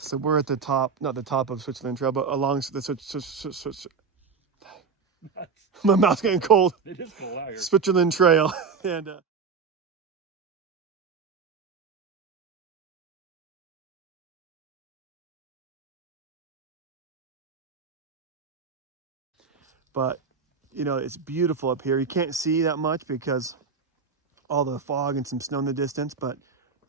So we're at the top, not the top of Switzerland Trail, but along the my mouth's getting cold. It is cold out here. Switzerland Trail. And but you know, it's beautiful up here. You can't see that much because all the fog and some snow in the distance, but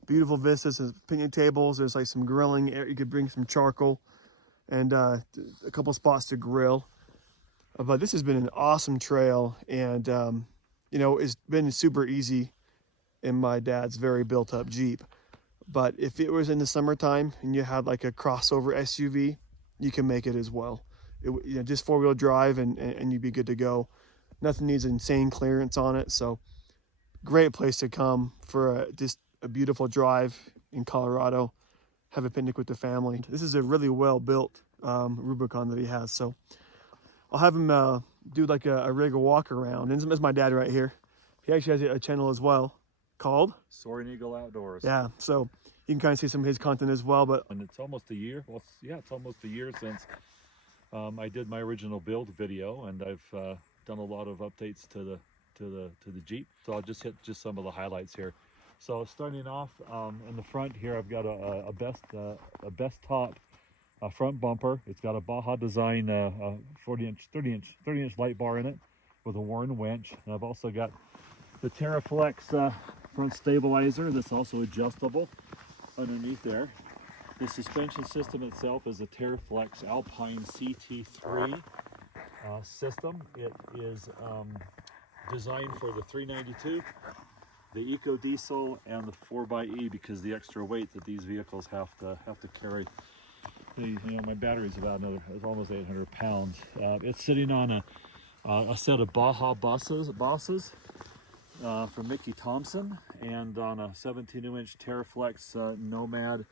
beautiful vistas. There's picnic tables. There's like some grilling area. You could bring some charcoal and a couple spots to grill. But this has been an awesome trail, and you know, it's been super easy in my dad's very built up Jeep. But if it was in the summertime and you had like a crossover SUV, you can make it as well. You know, just 4-wheel drive and you'd be good to go. Nothing needs insane clearance on it. So great place to come for just a beautiful drive in Colorado. Have a picnic with the family. This is a really well built Rubicon that he has. So I'll have him do like a rig walk around. And this is my dad right here. He actually has a channel as well called Soaring Eagle Outdoors. Yeah, so you can kind of see some of his content as well. But and it's almost a year. Well, it's almost a year since I did my original build video, and I've done a lot of updates to the Jeep. So I'll just hit some of the highlights here. So starting off in the front here, I've got a Bestop front bumper. It's got a Baja Design 30-inch light bar in it with a Warren winch. And I've also got the Teraflex front stabilizer that's also adjustable underneath there. The suspension system itself is a Teraflex Alpine CT3 system. It is designed for the 392, the Eco Diesel, and the 4xe because the extra weight that these vehicles have to carry. You know, my battery's about it's almost 800 pounds. It's sitting on a set of Baja buses from Mickey Thompson, and on a 17-inch Teraflex Nomad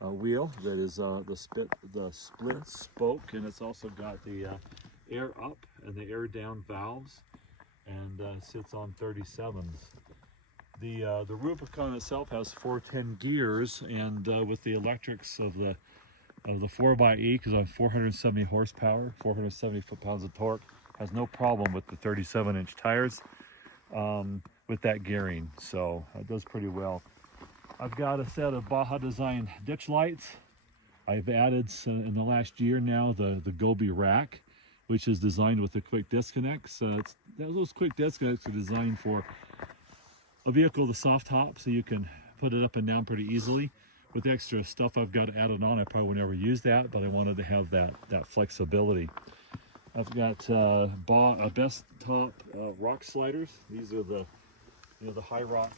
wheel that is the split spoke, and it's also got the air up and the air down valves, and sits on 37s. The Rubicon itself has 410 gears, and with the electrics of the 4xe, because on 470 horsepower, 470 foot-pounds of torque, has no problem with the 37-inch tires with that gearing, so it does pretty well. I've got a set of Baja Design ditch lights. I've added in the last year now the Gobbi rack, which is designed with the quick disconnects. Those quick disconnects are designed for a vehicle with a soft top, so you can put it up and down pretty easily. With the extra stuff I've got added on, I probably would never use that, but I wanted to have that flexibility. I've got Bestop rock sliders. These are the high rock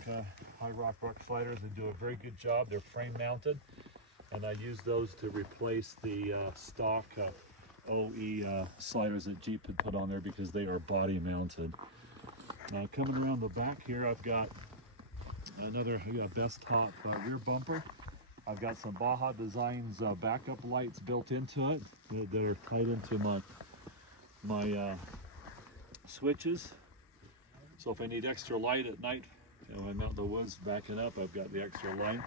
rock sliders. They do a very good job. They're frame mounted, and I use those to replace the stock OE sliders that Jeep had put on there because they are body mounted. Coming around the back here, I've got another Bestop rear bumper. I've got some Baja Designs backup lights built into it that are tied into my switches. So if I need extra light at night, I'm out in the woods backing up, I've got the extra light.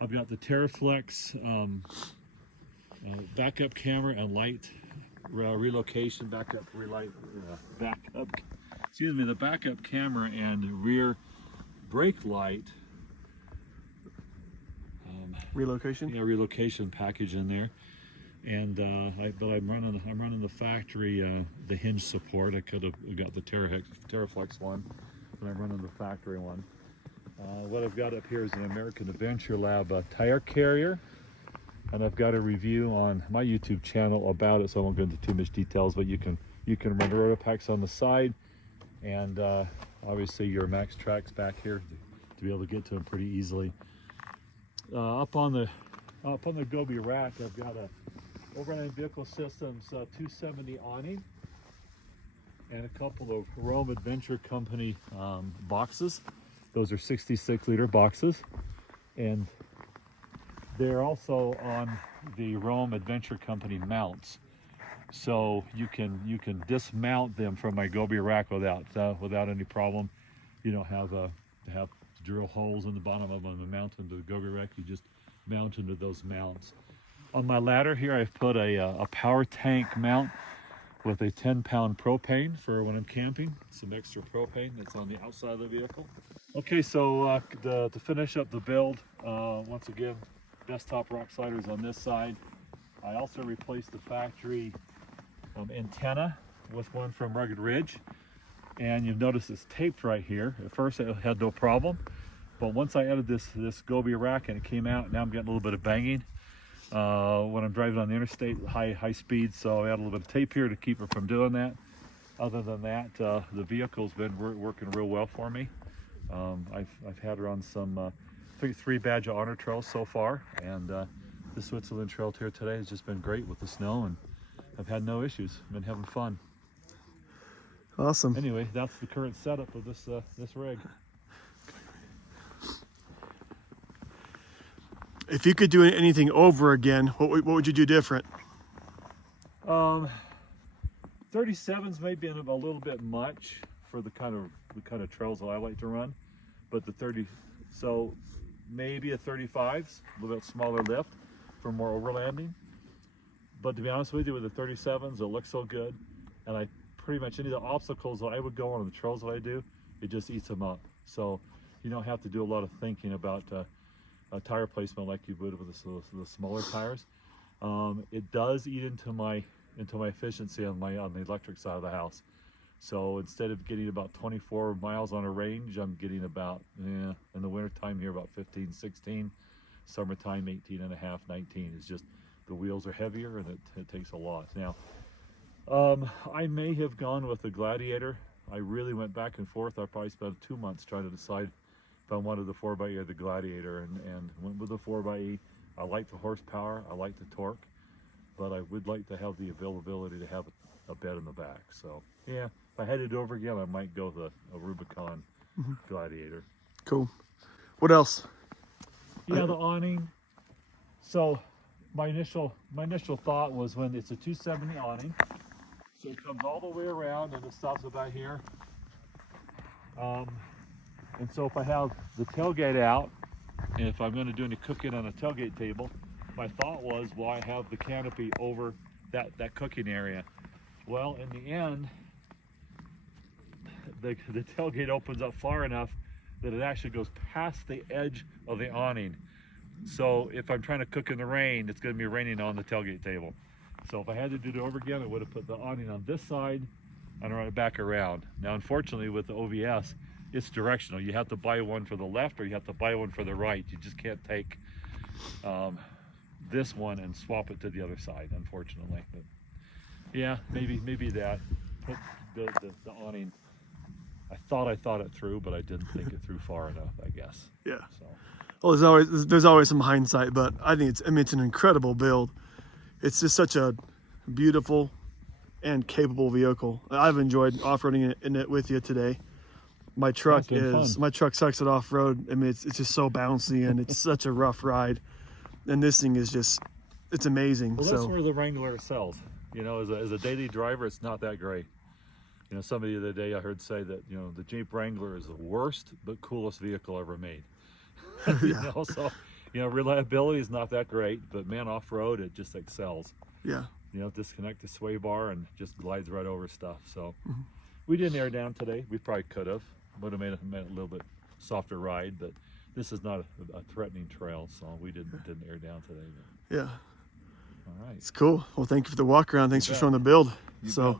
I've got the Teraflex backup camera and light relocation the backup camera and rear brake light relocation package in there. And but I'm running the factory the hinge support. I could have got the Teraflex one, but I'm running the factory one. What I've got up here is an American Adventure Lab tire carrier, and I've got a review on my YouTube channel about it, so I won't go into too much details. But you can run the Roto packs on the side, and obviously your Maxxtrax back here to be able to get to them pretty easily. Up on the Gobbi rack, I've got a Overnight Vehicle Systems 270 awning and a couple of Rome Adventure Company boxes. Those are 66-liter boxes, and they're also on the Rome Adventure Company mounts, so you can dismount them from my Gobbi rack without any problem. You don't have to drill holes in the bottom of them to mount them to the Gobbi rack. You just mount into those mounts. On my ladder here, I've put a power tank mount with a 10-pound propane for when I'm camping. Some extra propane that's on the outside of the vehicle. Okay, so to finish up the build, once again, Bestop rock sliders on this side. I also replaced the factory antenna with one from Rugged Ridge. And you've noticed it's taped right here. At first it had no problem, but once I added this Gobbi rack and it came out, now I'm getting a little bit of banging when I'm driving on the interstate, high speed. So I added a little bit of tape here to keep it from doing that. Other than that, the vehicle's been working real well for me. I've had her on some 3 badge of honor trails so far, and the Switzerland trail here today has just been great with the snow, and I've had no issues. I've been having fun. Awesome. Anyway, that's the current setup of this rig. If you could do anything over again, what would you do different? 37s may be a little bit much for the kind of trails that I like to run, but so maybe a 35s, a little bit smaller lift for more overlanding. But to be honest with you, with the 37s, it looks so good, and pretty much any of the obstacles that I would go on the trails that I do, it just eats them up. So you don't have to do a lot of thinking about a tire placement like you would with the smaller tires. It does eat into my efficiency on the electric side of the house. So instead of getting about 24 miles on a range, I'm getting about, in the winter time here, about 15, 16. Summertime, 18 and a half, 19. It's just the wheels are heavier and it takes a lot. Now, I may have gone with the Gladiator. I really went back and forth. I probably spent 2 months trying to decide if I wanted the 4xe or the Gladiator, and went with the 4xe. I like the horsepower, I like the torque, but I would like to have the availability to have a bed in the back. So yeah, if I had it over again, I might go with a Rubicon Gladiator. Cool. What else? Yeah, the awning. So my initial thought was, when it's a 270 awning, so it comes all the way around and it stops about here. And so if I have the tailgate out, and if I'm going to do any cooking on a tailgate table, my thought was, well, I have the canopy over that cooking area. Well, in the end, the tailgate opens up far enough that it actually goes past the edge of the awning. So if I'm trying to cook in the rain, it's going to be raining on the tailgate table. So if I had to do it over again, I would have put the awning on this side and run it back around. Now, unfortunately, with the OVS, it's directional. You have to buy one for the left or you have to buy one for the right. You just can't take this one and swap it to the other side, unfortunately. But yeah, maybe that. Put the awning. I thought it through, but I didn't think it through far enough, I guess. Yeah. So. Well, there's always some hindsight, but I think it's an incredible build. It's just such a beautiful and capable vehicle. I've enjoyed off-roading in it with you today. My truck sucks at off-road. I mean, it's just so bouncy and it's such a rough ride. And this thing is just, it's amazing. Well, that's where the Wrangler excels. You know, as a daily driver, it's not that great. You know, somebody the other day I heard say that, you know, the Jeep Wrangler is the worst but coolest vehicle ever made. You know, so, you know, reliability is not that great, but man, off-road, it just excels. Yeah. You know, disconnect the sway bar and just glides right over stuff. So we didn't air down today. We probably could have. Would have made a little bit softer ride, but this is not a threatening trail, so we didn't air down today. But. Yeah. All right. It's cool. Well, thank you for the walk around. Thanks for showing the build. You bet.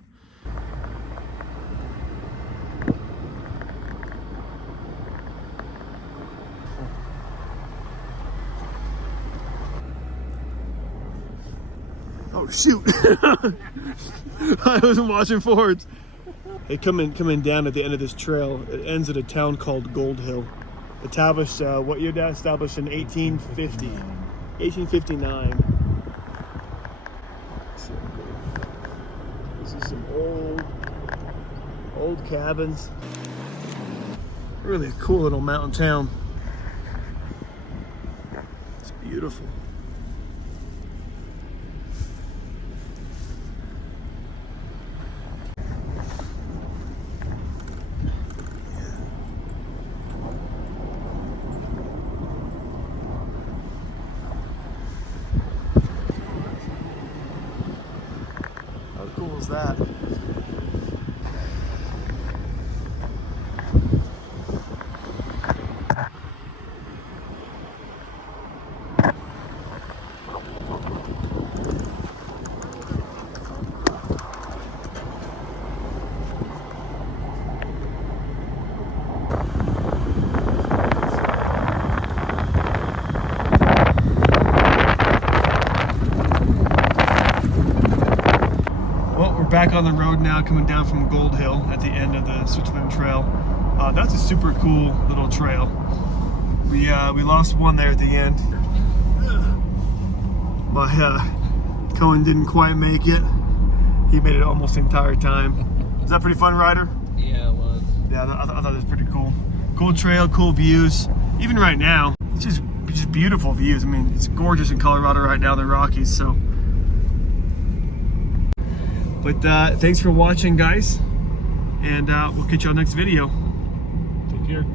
Oh shoot! I wasn't watching forwards. Hey, coming down at the end of this trail, it ends at a town called Gold Hill. Established, what year dad established in 1850? 1859. This is some old cabins. Really a cool little mountain town. It's beautiful. was that? Back on the road now, coming down from Gold Hill at the end of the Switzerland Trail. That's a super cool little trail. We lost one there at the end. My Cohen didn't quite make it. He made it almost the entire time. Is that pretty fun, Ryder? Yeah, it was. Yeah, I thought it was pretty cool. Cool trail, cool views. Even right now, it's just beautiful views. I mean, it's gorgeous in Colorado right now, the Rockies. So. But thanks for watching, guys, and we'll catch you on the next video. Take care.